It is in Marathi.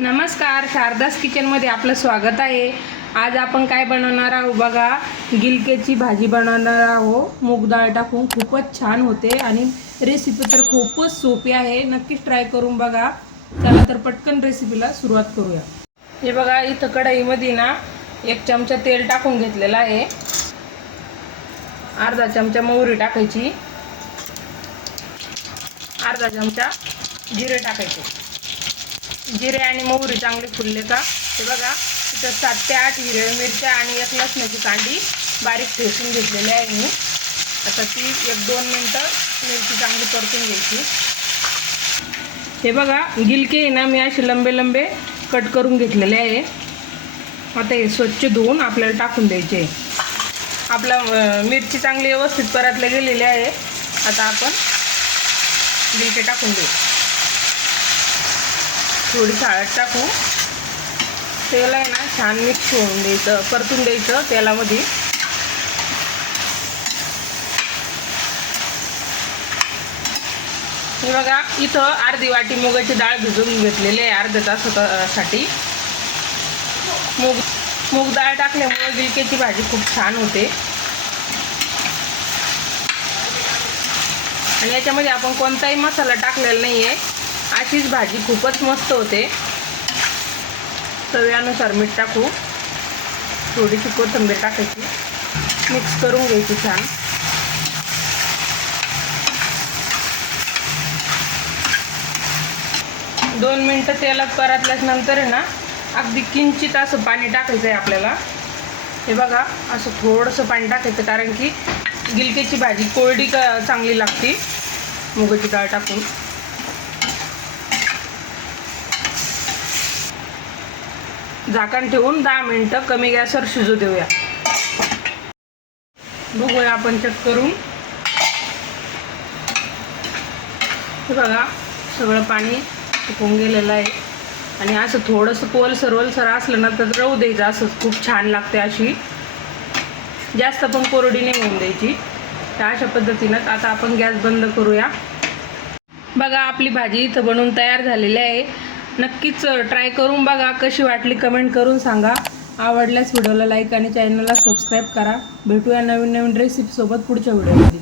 नमस्कार शारदास किचनमध्ये आपलं स्वागत आहे. आज आपण काय बनवणार आहोत बघा? गिलकेची भाजी बनवणार आहोत. मूग डाळ टाकून खूपच छान होते आणि रेसिपी तर खूपच सोपी आहे. नक्कीच ट्राय करून बघा. चला तर पटकन रेसिपीला सुरुवात करूया. हे बघा इथं कढईमध्ये ना एक चमचा तेल टाकून घेतलेला आहे. अर्धा चमचा मोहरी टाकायची. अर्धा चमचा जिरे टाकायचे. जिरे आणि मोहरी चांगले फुलले का? ते बघा तिथं सात ते आठ हिरव्या मिरच्या आणि एक लसणाची कांडी बारीक ठेचून घेतलेली आहे मी. आता ती एक दोन मिनटं मिरची चांगली परतून घ्यायची. हे बघा गिलके ना मी असे लंबे लंबे कट करून घेतलेले आहे. आता हे स्वच्छ धुवून आपल्याला टाकून द्यायचे आपला मिरची चांगली व्यवस्थित परतल्या गेलेली आहे. आता आपण गिलके टाकून देऊ. थोडी हळद टाकू. तेल आहे ना छान मिक्स होऊन द्यायचं परतून द्यायचं तेलामध्ये. हे बघा इथं अर्धी वाटी मुगाची डाळ भिजवून घेतलेली आहे अर्ध्या तासासाठी. मूग मूग डाळ टाकल्यामुळे गिलक्याची भाजी खूप छान होते. आणि याच्यामध्ये आपण कोणताही मसाला टाकलेला नाही आहे अशीच भाजी खूपच मस्त होते. चव्यानुसार मीठ टाकू. थोडीशी कोथिंबीर टाकायची. मिक्स करून घ्यायची छान. दोन मिनटं तेलात परतल्याच नंतर आहे ना अगदी किंचित असं पाणी टाकायचं आहे आपल्याला. हे बघा असं थोडंसं पाणी टाकायचं कारण की गिलक्याची भाजी कोरडी चांगली लागते. मुगाची डाळ टाकून. झाकण ठेवून दहा मिनटं कमी गॅसवर शिजू देऊया. बघूया आपण चेक करून. बघा सगळं पाणी सुकून गेलेलं आहे. आणि असं थोडंसं पोलसर सर असलं ना तर राहू द्यायचं. असं खूप छान लागते अशी. जास्त पण कोरडी नाही होऊन द्यायची. तर अशा पद्धतीनं आता आपण गॅस बंद करूया. बघा आपली भाजी इथं बनवून तयार झालेली आहे. नक्कीच ट्राय करून बघा कशी वाटली कमेंट करून सांगा. आवडल्यास व्हिडिओला लाईक आणि चॅनलला सबस्क्राईब करा. भेटूया नवीन नवीन रेसिपीसोबत पुढच्या व्हिडिओमध्ये